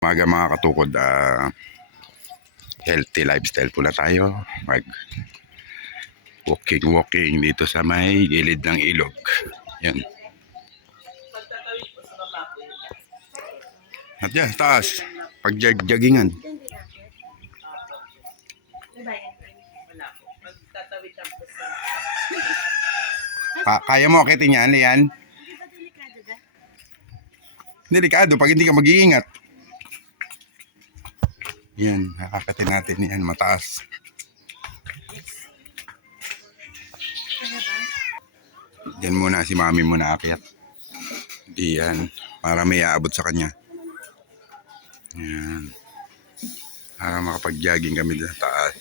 Mga katukod, healthy lifestyle po na tayo. Mag walking dito sa may gilid ng ilog. Yan. At yan, taas. Pag-joggingan. Kaya mo akitin yan, Lian? Delikado pag hindi ka mag-iingat. Yan, nakakatin natin yan, mataas. Diyan muna, si mami muna akyat. Diyan, para may aabot sa kanya. Yan. Para makapag-jogging kami dito sa taas.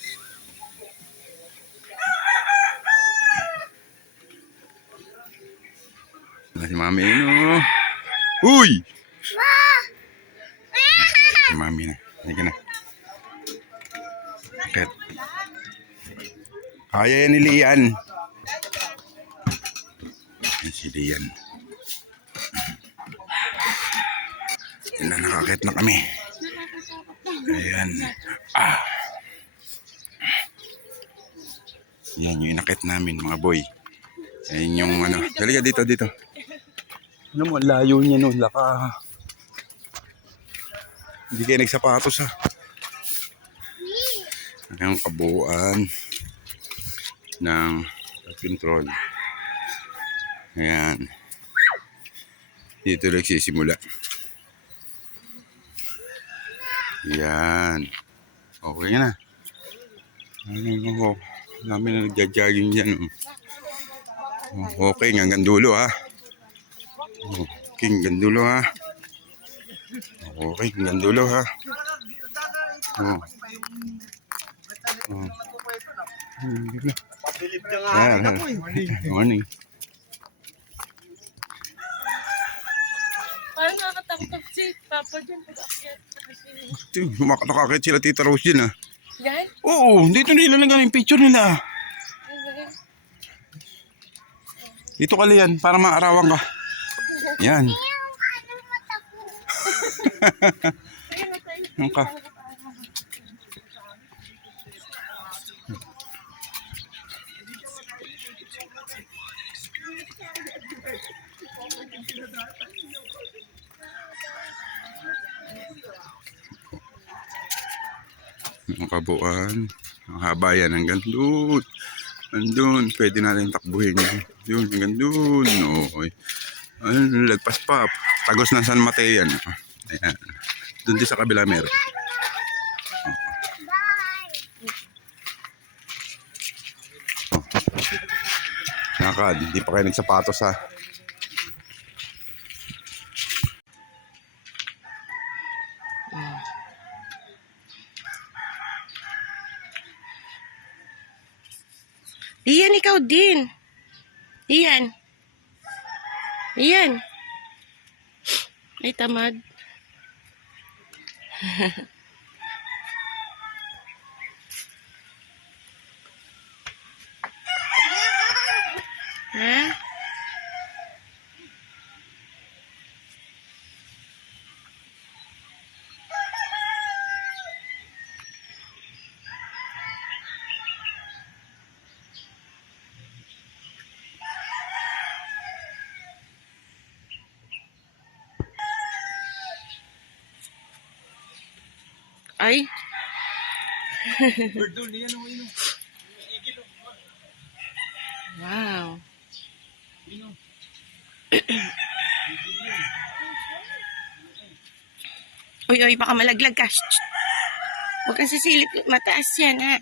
Si mami, no? Uy! Si mami na. Halika na. Akyat. Kaya yan ni Lian. Yan si Lian. Yan na, nakakit na kami. Ayan. Yan yung inakit namin mga boy. Ayan yung ano. Halika dito. Ano mo, layo niya no. Laka. Hindi kayo nagsapatos ha. Ang kabuuan ng control. Ayan. Dito nagsisimula. Yan. Okay na. Dami na nagja-jogging dyan. Okay, hanggang dulo ha. Okay, hanggang dulo ha. Okay, hanggang dulo ha. Morning. Parang nakakatakot si Papa dyan pag-akyat. Nakakakit sila Tita Rose dyan ha. Yan? Oo, dito nila lang yung picture nila. Dito ka Lian, para maarawan ka. Yan. Yan ka. Ang kabuuan. Ang haba yan hanggang doon. Nandun, pwede natin takbuhin yun. Hanggang doon. Okay. Ayun, lagpas pa. Tagos ng San Mateo yan. Ayan. Doon din sa kabila meron. Nakad, hindi pa kayo nagsapatos ha. Iyan, ikaw din. Iyan. Iyan. Ay, tamad. Ha? Ay. Wow. Uy, baka malaglag ka. Shh. Huwag kang sisilip. Mataas yan, ha?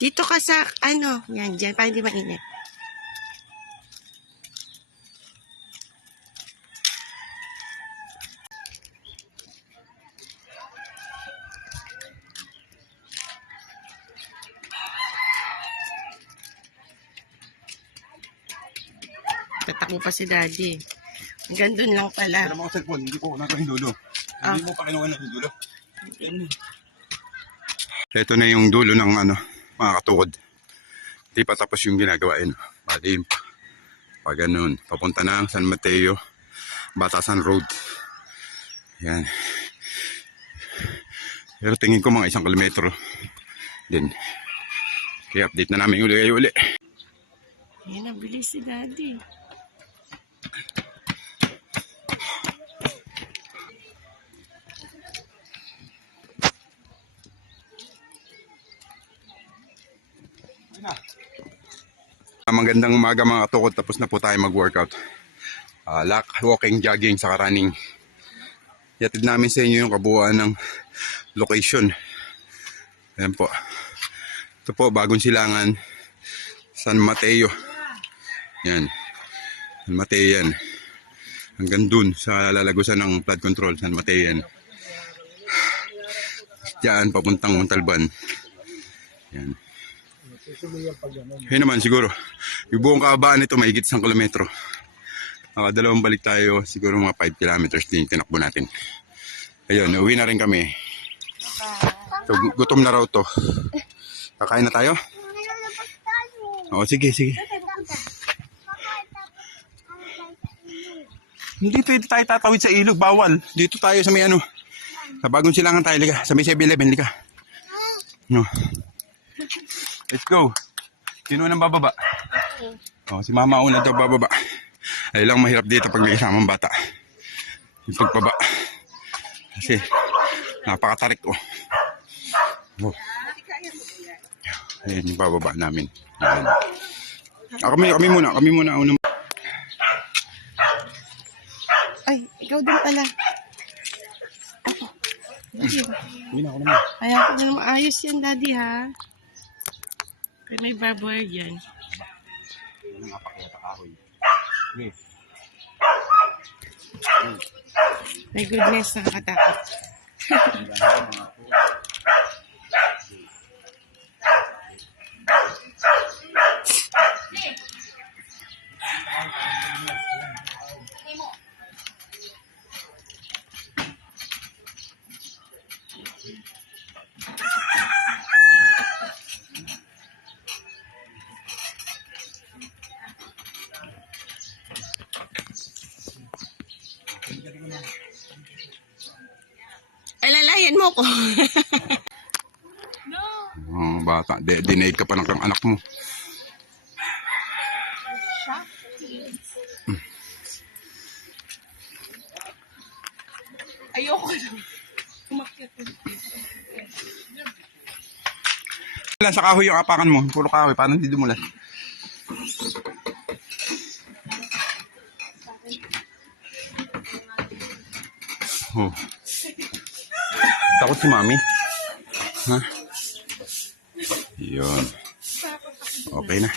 Dito ka sa, ano, yan, dyan, para hindi mainit. Tatakbo pa si Daddy. Hanggang dun lang pala. Pero mga cellphone, hindi ko nagawa yung dulo. Hindi mo pa kinuha ng dulo. Ito na yung dulo ng ano, mga katukod. Hindi pa tapos yung ginagawa yun. Palim pa. Pag ganun, papunta na ang San Mateo, Batasan Road. Yan. Pero tingin ko mga 1 kilometro din. Kaya update na namin uli. Ayan, nabilis si Daddy. Magandang umaga mga katukod, tapos na po tayo mag-workout. Walking, jogging, saka running. Yatid namin sa inyo yung kabuuan ng location. Ayan po. Ito po, Bagong Silangan, San Mateo. Yan. San Mateo yan. Hanggang dun sa lalagusan ng flood control, San Mateo yan. Diyan, papuntang Montalban. Yan. Yun naman siguro. Yung buong kahabaan nito mahigit 1 kilometro. Dalawang balik tayo, siguro mga 5 kilometers din tinakbo natin. Ayun, uwi na rin kami. So, gutom na raw to. Kakain na tayo? Oo, sige. Hindi pwede tayo tatawid sa ilog, bawal. Dito tayo sa may ano. Sa Bagong Silangan tayo, liga. Sa may 7-Eleven, liga. No. Let's go. Sino nang bababa? Oh, si Mama una daw bababa. Ay lang mahirap dito pag may kasamang bata. Yung pagbaba. Kasi napakatarik oh. Oh. Ayun yung bababa namin. Ayun. Kami muna. Unang... Ay, ikaw din pala. Yun ako naman. Kaya ko na maayos yan, Daddy, ha? Kaya may barbwire dyan. My goodness, nakakatakot. Alalayan mo ko. Oh, bata, dinaig ka pa ng anak mo. Ayoko lang. Umakyat. Lang sa kahoy yung apakan mo, puro kahoy, paano hindi dumulas? Oh. Takot si Mami? Ha? Yun. Okay na.